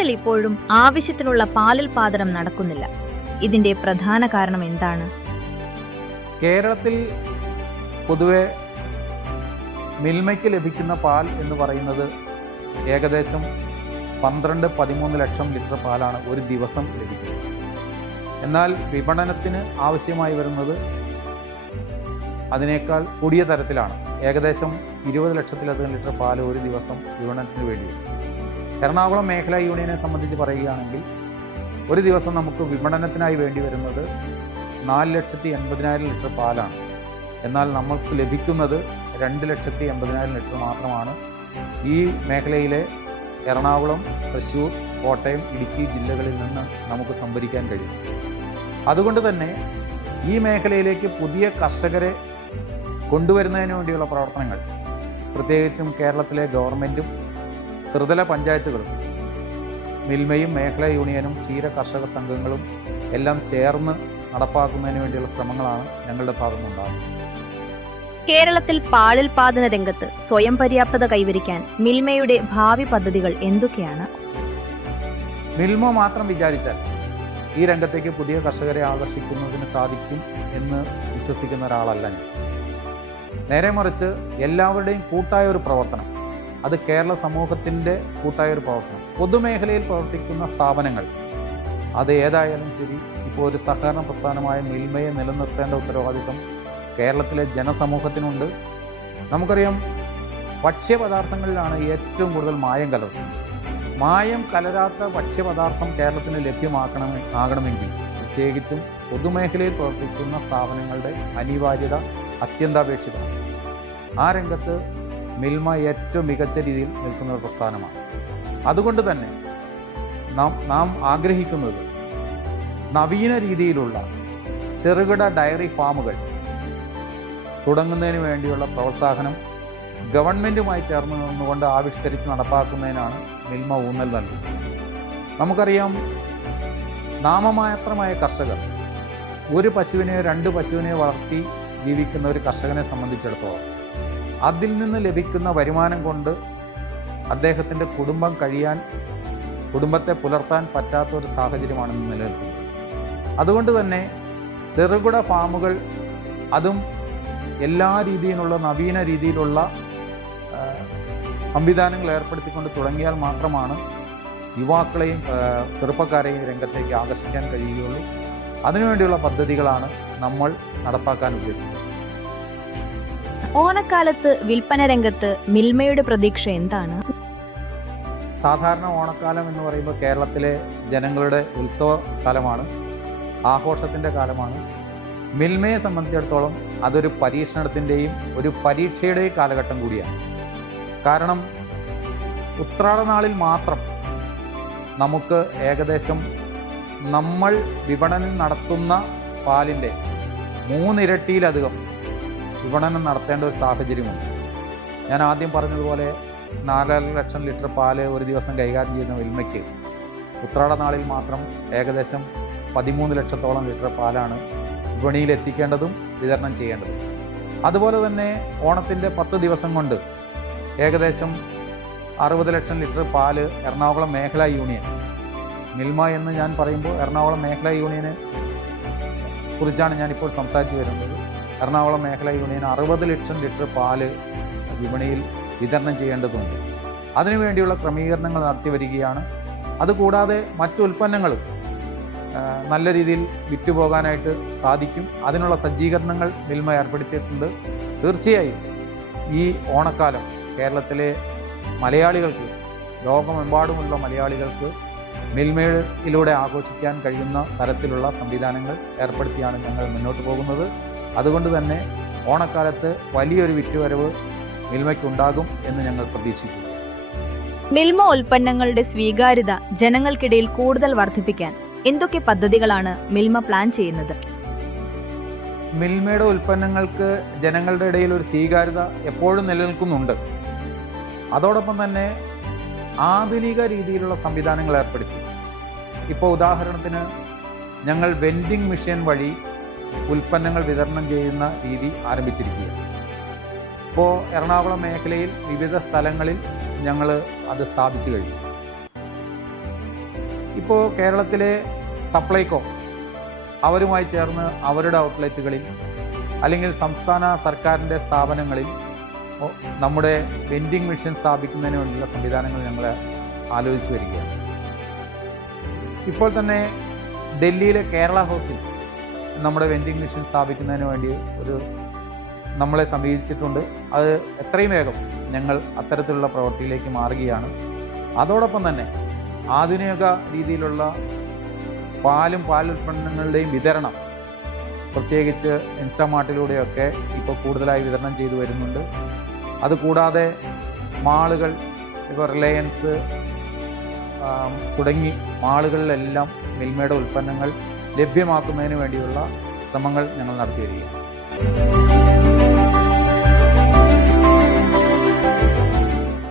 കേരളത്തിൽ ഇപ്പോഴും ആവശ്യത്തിനുള്ള പാലുൽപാദനം നടക്കുന്നില്ല. ഇതിന്റെ പ്രധാന കാരണം എന്താണ്? കേരളത്തിൽ പൊതുവെ മിൽമയ്ക്ക് ലഭിക്കുന്ന പാൽ എന്ന് പറയുന്നത് ഏകദേശം 12-13 ലക്ഷം ലിറ്റർ പാലാണ് ഒരു ദിവസം ലഭിക്കുന്നത്. എന്നാൽ വിപണനത്തിന് ആവശ്യമായി വരുന്നത് അതിനേക്കാൾ കൂടിയ തരത്തിലാണ്. ഏകദേശം 20 ലക്ഷത്തിലധികം ലിറ്റർ പാൽ ഒരു ദിവസം വിപണനത്തിന് വേണ്ടിയുണ്ട്. എറണാകുളം മേഖലാ യൂണിയനെ സംബന്ധിച്ച് പറയുകയാണെങ്കിൽ ഒരു ദിവസം നമുക്ക് വിപണനത്തിനായി വേണ്ടി വരുന്നത് 4,80,000 ലിറ്റർ പാലാണ്. എന്നാൽ നമ്മൾക്ക് ലഭിക്കുന്നത് 2,80,000 ലിറ്റർ മാത്രമാണ്. ഈ മേഖലയിലെ എറണാകുളം, തൃശ്ശൂർ, കോട്ടയം, ഇടുക്കി ജില്ലകളിൽ നിന്ന് നമുക്ക് സംഭരിക്കാൻ കഴിയും. അതുകൊണ്ട് തന്നെ ഈ മേഖലയിലേക്ക് പുതിയ കർഷകരെ കൊണ്ടുവരുന്നതിന് വേണ്ടിയുള്ള പ്രവർത്തനങ്ങൾ പ്രത്യേകിച്ചും കേരളത്തിലെ ഗവൺമെൻറ്റും ത്രിതല പഞ്ചായത്തുകളും മിൽമയും മേഖലാ യൂണിയനും ക്ഷീര കർഷക സംഘങ്ങളും എല്ലാം ചേർന്ന് നടപ്പാക്കുന്നതിന് വേണ്ടിയുള്ള ശ്രമങ്ങളാണ് ഞങ്ങളുടെ ഭാഗത്തുനിന്നുണ്ടാകുന്നത്. കേരളത്തിൽ പാലുൽപാദന രംഗത്ത് സ്വയം പര്യാപ്തത കൈവരിക്കാൻ മിൽമയുടെ ഭാവി പദ്ധതികൾ എന്തൊക്കെയാണ്? മിൽമ മാത്രം വിചാരിച്ചാൽ ഈ രംഗത്തേക്ക് പുതിയ കർഷകരെ ആകർഷിക്കുന്നതിന് സാധിക്കും എന്ന് വിശ്വസിക്കുന്ന ഒരാളല്ല ഞാൻ. നേരെ മറിച്ച് എല്ലാവരുടെയും കൂട്ടായ ഒരു പ്രവർത്തനം, അത് കേരള സമൂഹത്തിൻ്റെ കൂട്ടായ ഒരു പ്രവർത്തനം, പൊതുമേഖലയിൽ പ്രവർത്തിക്കുന്ന സ്ഥാപനങ്ങൾ അത് ഏതായാലും ശരി, ഇപ്പോൾ ഒരു സഹകരണ പ്രസ്ഥാനമായ മിൽമയെ നിലനിർത്തേണ്ട ഉത്തരവാദിത്വം കേരളത്തിലെ ജനസമൂഹത്തിനുണ്ട്. നമുക്കറിയാം, ഭക്ഷ്യപദാർത്ഥങ്ങളിലാണ് ഏറ്റവും കൂടുതൽ മായം കലർത്തുന്നത്. മായം കലരാത്ത ഭക്ഷ്യപദാർത്ഥം കേരളത്തിന് ലഭ്യമാകണമെങ്കിൽ പ്രത്യേകിച്ചും പൊതുമേഖലയിൽ പ്രവർത്തിക്കുന്ന സ്ഥാപനങ്ങളുടെ അനിവാര്യത അത്യന്താപേക്ഷിതമാണ്. ആ രംഗത്ത് മിൽമ ഏറ്റവും മികച്ച രീതിയിൽ നിൽക്കുന്ന ഒരു പ്രസ്ഥാനമാണ്. അതുകൊണ്ട് തന്നെ നാം ആഗ്രഹിക്കുന്നത് നവീന രീതിയിലുള്ള ചെറുകിട ഡയറി ഫാമുകൾ തുടങ്ങുന്നതിന് വേണ്ടിയുള്ള പ്രോത്സാഹനം ഗവൺമെൻറ്റുമായി ചേർന്ന് നിന്നുകൊണ്ട് ആവിഷ്കരിച്ച് നടപ്പാക്കുന്നതിനാണ് മിൽമ ഊന്നൽ നൽകുന്നത്. നമുക്കറിയാം, നാമമാത്രമായ കർഷകർ ഒരു പശുവിനെയോ 2 പശുവിനെയോ വളർത്തി ജീവിക്കുന്ന ഒരു കർഷകനെ സംബന്ധിച്ചിടത്തോളം അതിൽ നിന്ന് ലഭിക്കുന്ന വരുമാനം കൊണ്ട് അദ്ദേഹത്തിൻ്റെ കുടുംബത്തെ പുലർത്താൻ പറ്റാത്ത ഒരു സാഹചര്യമാണ് ഇന്ന് നിലനിൽക്കുന്നത്. അതുകൊണ്ട് തന്നെ ചെറുകിട ഫാമുകൾ, അതും എല്ലാ രീതിയിലുള്ള നവീന രീതിയിലുള്ള സംവിധാനങ്ങൾ ഏർപ്പെടുത്തിക്കൊണ്ട് തുടങ്ങിയാൽ മാത്രമാണ് യുവാക്കളെയും ചെറുപ്പക്കാരെയും രംഗത്തേക്ക് ആകർഷിക്കാൻ കഴിയുകയുള്ളൂ. അതിനുവേണ്ടിയുള്ള പദ്ധതികളാണ് നമ്മൾ നടപ്പാക്കാൻ ഉദ്ദേശിക്കുന്നത്. ഓണക്കാലത്ത് വിൽപ്പന രംഗത്ത് മിൽമയുടെ പ്രതീക്ഷ എന്താണ്? സാധാരണ ഓണക്കാലം എന്ന് പറയുമ്പോൾ കേരളത്തിലെ ജനങ്ങളുടെ ഉത്സവ കാലമാണ്, ആഘോഷത്തിൻ്റെ കാലമാണ്. മിൽമയെ സംബന്ധിച്ചിടത്തോളം അതൊരു പരീക്ഷണത്തിൻ്റെയും ഒരു പരീക്ഷയുടെയും കാലഘട്ടം കൂടിയാണ്. കാരണം ഉത്രാടനാളിൽ മാത്രം നമുക്ക് ഏകദേശം നമ്മൾ വിപണനം നടത്തുന്ന പാലിൻ്റെ 3 ഇരട്ടിയിലധികം വിപണനം നടത്തേണ്ട ഒരു സാഹചര്യമുണ്ട്. ഞാൻ ആദ്യം പറഞ്ഞതുപോലെ 4 ലക്ഷം ലിറ്റർ പാല് ഒരു ദിവസം കൈകാര്യം ചെയ്യുന്ന മിൽമയ്ക്ക് ഉത്രാടനാളിൽ മാത്രം ഏകദേശം 13 ലക്ഷത്തോളം ലിറ്റർ പാലാണ് വിപണിയിൽ എത്തിക്കേണ്ടതും വിതരണം ചെയ്യേണ്ടതും. അതുപോലെ തന്നെ ഓണത്തിൻ്റെ 10 ദിവസം കൊണ്ട് ഏകദേശം 60 ലക്ഷം ലിറ്റർ പാല് എറണാകുളം മേഖലാ യൂണിയൻ, മിൽമ എന്ന് ഞാൻ പറയുമ്പോൾ എറണാകുളം മേഖലാ യൂണിയനെ കുറിച്ചാണ് ഞാനിപ്പോൾ സംസാരിച്ചു വരുന്നത്. എറണാകുളം മേഖലാ യൂണിയൻ 60 ലക്ഷം ലിറ്റർ പാല് വിപണിയിൽ വിതരണം ചെയ്യേണ്ടതുണ്ട്. അതിനുവേണ്ടിയുള്ള ക്രമീകരണങ്ങൾ നടത്തി വരികയാണ്. അതുകൂടാതെ മറ്റു ഉൽപ്പന്നങ്ങളും നല്ല രീതിയിൽ വിറ്റുപോകാനായിട്ട് സാധിക്കും. അതിനുള്ള സജ്ജീകരണങ്ങൾ മിൽമ ഏർപ്പെടുത്തിയിട്ടുണ്ട്. തീർച്ചയായും ഈ ഓണക്കാലം കേരളത്തിലെ മലയാളികൾക്ക്, ലോകമെമ്പാടുമുള്ള മലയാളികൾക്ക് മിൽമയിലൂടെ ആഘോഷിക്കാൻ കഴിയുന്ന തരത്തിലുള്ള സംവിധാനങ്ങൾ ഏർപ്പെടുത്തിയാണ് ഞങ്ങൾ മുന്നോട്ട് പോകുന്നത്. അതുകൊണ്ട് തന്നെ ഓണക്കാലത്ത് വലിയൊരു വിറ്റുവരവ് മിൽമയ്ക്കുണ്ടാകും എന്ന് ഞങ്ങൾ പ്രതീക്ഷിക്കുന്നു. മിൽമ ഉൽപ്പന്നങ്ങളുടെ സ്വീകാര്യത ജനങ്ങൾക്കിടയിൽ കൂടുതൽ വർദ്ധിപ്പിക്കാൻ എന്തൊക്കെ പദ്ധതികളാണ് മിൽമ പ്ലാൻ ചെയ്യുന്നത്? മിൽമയുടെ ഉൽപ്പന്നങ്ങൾക്ക് ജനങ്ങളുടെ ഇടയിൽ ഒരു സ്വീകാര്യത എപ്പോഴും നിലനിൽക്കുന്നുണ്ട്. അതോടൊപ്പം തന്നെ ആധുനിക രീതിയിലുള്ള സംവിധാനങ്ങൾ ഏർപ്പെടുത്തി. ഇപ്പോൾ ഉദാഹരണത്തിന് ഞങ്ങൾ വെൻഡിങ് മെഷീൻ വഴി ഉൽപ്പന്നങ്ങൾ വിതരണം ചെയ്യുന്ന രീതി ആരംഭിച്ചിരിക്കുകയാണ്. ഇപ്പോൾ എറണാകുളം മേഖലയിൽ വിവിധ സ്ഥലങ്ങളിൽ ഞങ്ങൾ അത് സ്ഥാപിച്ചു കഴിഞ്ഞു. ഇപ്പോൾ കേരളത്തിലെ സപ്ലൈകോ അവരുമായി ചേർന്ന് അവരുടെ ഔട്ട്ലെറ്റുകളിൽ അല്ലെങ്കിൽ സംസ്ഥാന സർക്കാരിൻ്റെ സ്ഥാപനങ്ങളിൽ നമ്മുടെ വെൻഡിങ് മെഷീൻ സ്ഥാപിക്കുന്നതിന് വേണ്ടിയുള്ള സംവിധാനങ്ങൾ ഞങ്ങൾ ആലോചിച്ച് വരികയാണ്. ഇപ്പോൾ തന്നെ ഡൽഹിയിലെ കേരള ഹൗസിൽ നമ്മുടെ വെൻഡിങ് മെഷീൻ സ്ഥാപിക്കുന്നതിന് വേണ്ടി നമ്മളെ സമീപിച്ചിട്ടുണ്ട്. അത് എത്രയും വേഗം ഞങ്ങൾ അത്തരത്തിലുള്ള പ്രവൃത്തിയിലേക്ക് മാറുകയാണ്. അതോടൊപ്പം തന്നെ ആധുനിക രീതിയിലുള്ള പാലും പാലുൽപ്പന്നങ്ങളുടെയും വിതരണം പ്രത്യേകിച്ച് ഇൻസ്റ്റാമാർട്ടിലൂടെയൊക്കെ ഇപ്പോൾ കൂടുതലായി വിതരണം ചെയ്തു വരുന്നുണ്ട്. അതുകൂടാതെ മാളുകൾ, ഇപ്പോൾ റിലയൻസ് തുടങ്ങി മാളുകളിലെല്ലാം മിൽമയുടെ ഉൽപ്പന്നങ്ങൾ ലഭ്യമാക്കുന്നതിന് വേണ്ടിയുള്ള ശ്രമങ്ങൾ ഞങ്ങൾ നടത്തി വരികയാണ്.